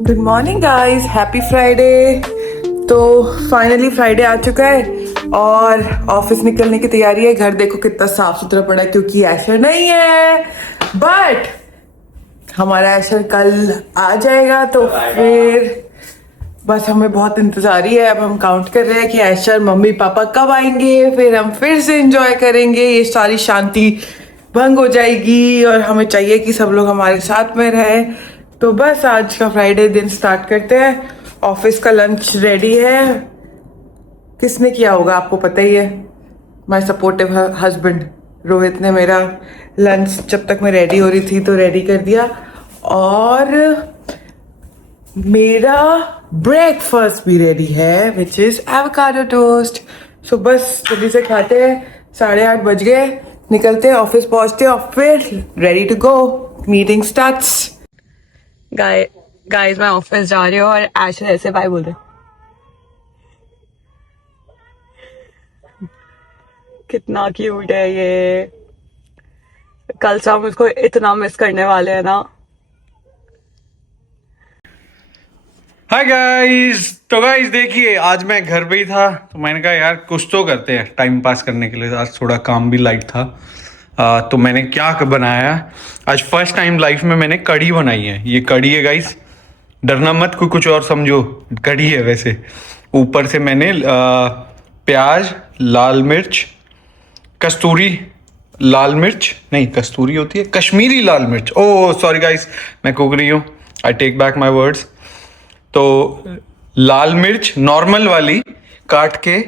Good morning guys, happy Friday. तो finally Friday आ चुका है और ऑफिस निकलने की तैयारी है। घर देखो कितना साफ सुथरा पड़ा है क्योंकि ऐशर नहीं है, बट हमारा ऐशर कल आ जाएगा तो फिर बस हमें बहुत इंतजारी है। अब हम काउंट कर रहे हैं कि ऐशर मम्मी पापा कब आएंगे, फिर हम फिर से एंजॉय करेंगे। ये सारी शांति भंग हो जाएगी और हमें चाहिए कि सब लोग हमारे साथ में रहे। तो बस आज का फ्राइडे दिन स्टार्ट करते हैं। ऑफिस का लंच रेडी है। किसने किया होगा आपको पता ही है, माय सपोर्टिव हस्बैंड रोहित ने मेरा लंच जब तक मैं रेडी हो रही थी तो रेडी कर दिया। और मेरा ब्रेकफास्ट भी रेडी है विच इज एवोकाडो टोस्ट। सो बस जल्दी से खाते हैं, 8:30 बज गए, निकलते हैं, ऑफिस पहुंचते हैं और फिर ready to go, meeting starts. Guys मैं ऑफिस जा रही हूँ और ऐशर ऐसे बाय बोल रहे। कितना क्यूट है ये। कल से हम उसको इतना मिस करने वाले हैं ना। Hi guys. तो गाइस देखिए, आज मैं घर पे ही था तो मैंने कहा यार कुछ तो करते हैं टाइम पास करने के लिए। आज थोड़ा काम भी लाइट था। तो मैंने क्या बनाया, आज फर्स्ट टाइम लाइफ में मैंने कढ़ी बनाई है। ये कढ़ी है गाइस, डरना मत, कोई कुछ और समझो, कढ़ी है वैसे। ऊपर से मैंने प्याज, लाल मिर्च, कस्तूरी लाल मिर्च नहीं, कस्तूरी होती है कश्मीरी लाल मिर्च। ओह सॉरी गाइस, मैं कुक रही हूँ, I take back my words. तो लाल मिर्च नॉर्मल वाली काट के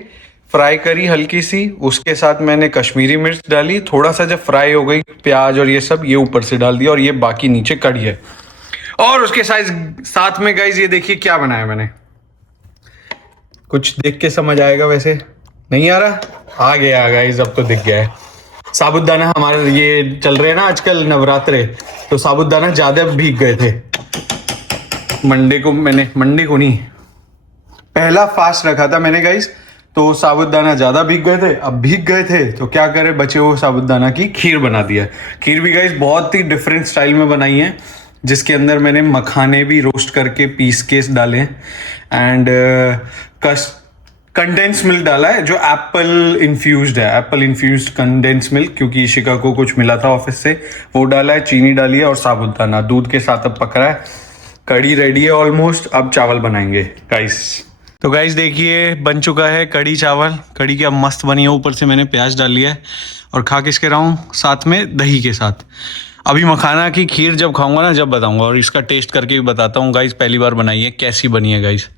फ्राई करी हल्की सी, उसके साथ मैंने कश्मीरी मिर्च डाली। थोड़ा सा जब फ्राई हो गई प्याज और ये सब, ये ऊपर से डाल दिया और ये बाकी नीचे कढ़ी है। और उसके साथ में गाइस ये देखिए क्या बनाया मैंने। कुछ देख के समझ आएगा, वैसे नहीं आ रहा, आ गया गाइस, अब तो दिख गया है। साबुदाना, हमारे ये चल रहे हैं ना आजकल नवरात्रे, तो साबुदाना ज्यादा भीग गए थे। मंडे को नहीं, पहला फास्ट रखा था मैंने गाइस, तो साबुदाना ज्यादा भीग गए थे। अब भीग गए थे तो क्या करे, बचे हुए साबुदाना की खीर बना दिया। खीर भी गाइस बहुत ही डिफरेंट स्टाइल में बनाई है, जिसके अंदर मैंने मखाने भी रोस्ट करके पीस के डाले एंड कंडेंस मिल्क डाला है, जो एप्पल इन्फ्यूज्ड है, एप्पल इन्फ्यूज्ड कंडेंस मिल्क, क्योंकि ईशिका को कुछ मिला था ऑफिस से, वो डाला है, चीनी डाली है और साबुदाना दूध के साथ अब पक रहा है। कढ़ी रेडी है ऑलमोस्ट, अब चावल बनाएंगे गाइस। तो गाइस देखिए बन चुका है कढ़ी चावल। कढ़ी क्या मस्त बनी है, ऊपर से मैंने प्याज डाल लिया है और खा किसके रहा हूँ, साथ में दही के साथ। अभी मखाना की खीर जब खाऊंगा ना, जब बताऊंगा, और इसका टेस्ट करके भी बताता हूँ गाइस। पहली बार बनाई है, कैसी बनी है गाइस।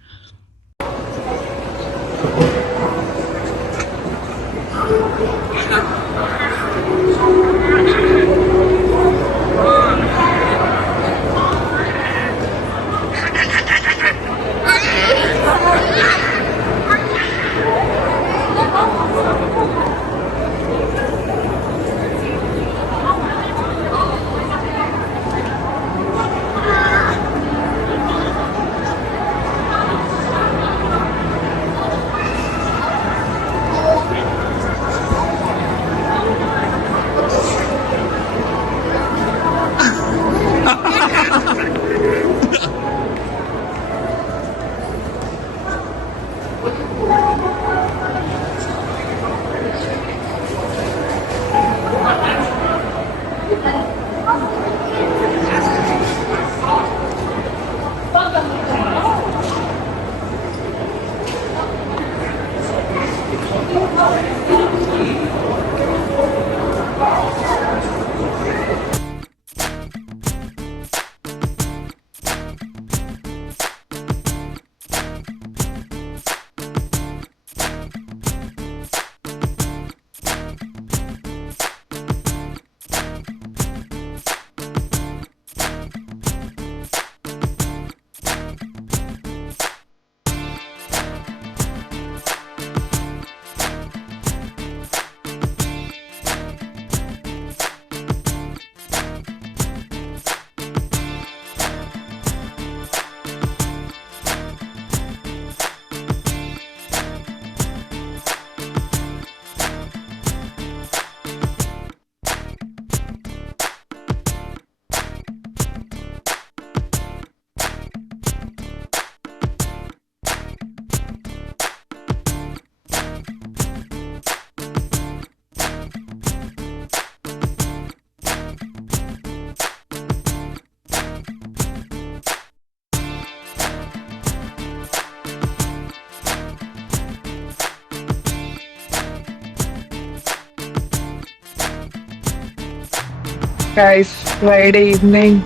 गाइस फ्राइडे इवनिंग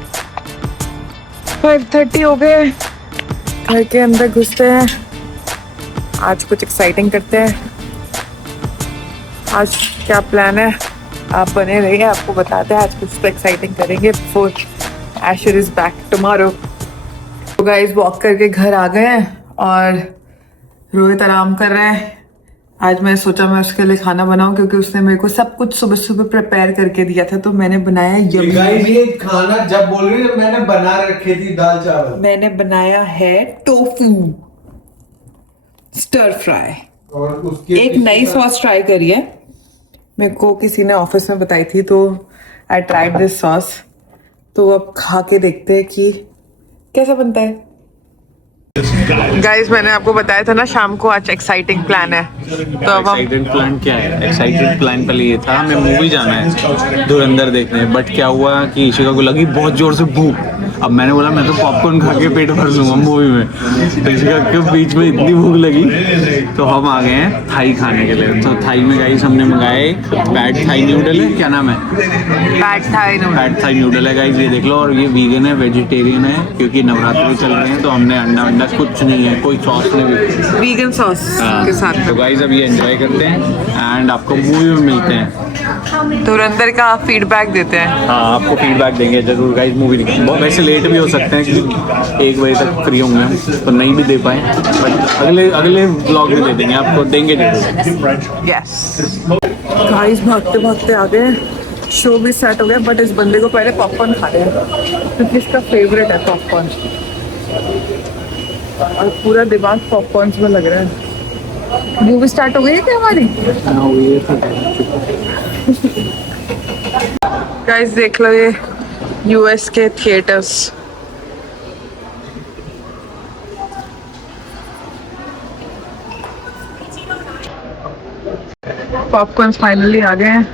5:30 हो गए, घर के अंदर घुसते हैं। आज कुछ एक्साइटिंग करते हैं। आज क्या प्लान है, आप बने रहिए, आपको बताते हैं आज कुछ तो एक्साइटिंग करेंगे before Asher is back tomorrow. तो गाइस वॉक करके घर आ गए हैं और रोहित आराम कर रहा है। आज मैं सोचा मैं उसके लिए खाना बनाऊं क्योंकि उसने मेरे को सब कुछ सुबह सुबह प्रिपेयर करके दिया था, तो मैंने बनाया गाइस ये खाना जब बोल रही है मैंने बना रखे थी दाल चावल। मैंने बनाया है टोफू स्टर फ्राई। और उसके एक नई सॉस ट्राई करी है, मेरे को किसी ने ऑफिस में बताई थी, तो आई ट्राइड दिस सॉस। तो अब खा के देखते हैं कि कैसा बनता है। गाइस मैंने आपको बताया था ना शाम को आज एक्साइटिंग प्लान है, तो अब हम एक्साइटेड प्लान क्या है? एक्साइटेड प्लान पहले ये था हमें मूवी जाना है धुरंधर देखने, बट क्या हुआ कि ईशिका को लगी बहुत जोर से भूख। अब मैंने बोला मैं तो पॉपकॉर्न खा के पेट भर लूंगा मूवी में, तो ईशिका के बीच में इतनी भूख लगी तो हम आ गए हैं थाई खाने के लिए। तो थाई में गाइस हमने मंगाया एक पैड थाई नूडल है, क्या नाम है? पैड थाई नूडल है गाइस, ये देख लो। और ये वीगन है, वेजिटेरियन है, क्योंकि नवरात्रि चल रहे हैं तो हमने अंडा वंडा कुछ नहीं है, कोई सॉस नहीं, वीगन सॉस के साथ। तो गाइस अब ये एंजॉय करते हैं एंड आपको मूवी में मिलते हैं। धुरंधर का फीडबैक देते हैं। हाँ आपको फीडबैक देंगे जरूर गाइस मूवी बहुत वैसे लेट भी हो सकते हैं क्योंकि 1 बजे तक फ्री होंगे हम, तो नहीं भी दे पाए, बट अगले व्लॉग में दे देंगे, आपको देंगे जरूर। यस गाइस भागते भागते आ गए, शो भी स्टार्ट हो गया, बट इस बंदे को पहले पॉपकॉर्न खा रहे हैं क्योंकि इसका फेवरेट है पॉपकॉर्न, और पूरा दिमाग पॉपकॉर्न में लग रहा है। मूवी स्टार्ट हो गई है क्या हमारी? गाइस देख लो ये यूएस के थिएटर्स। पॉपकॉर्न फाइनली आ गए हैं,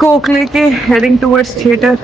कोक लेके हेडिंग टुवर्ड्स थिएटर।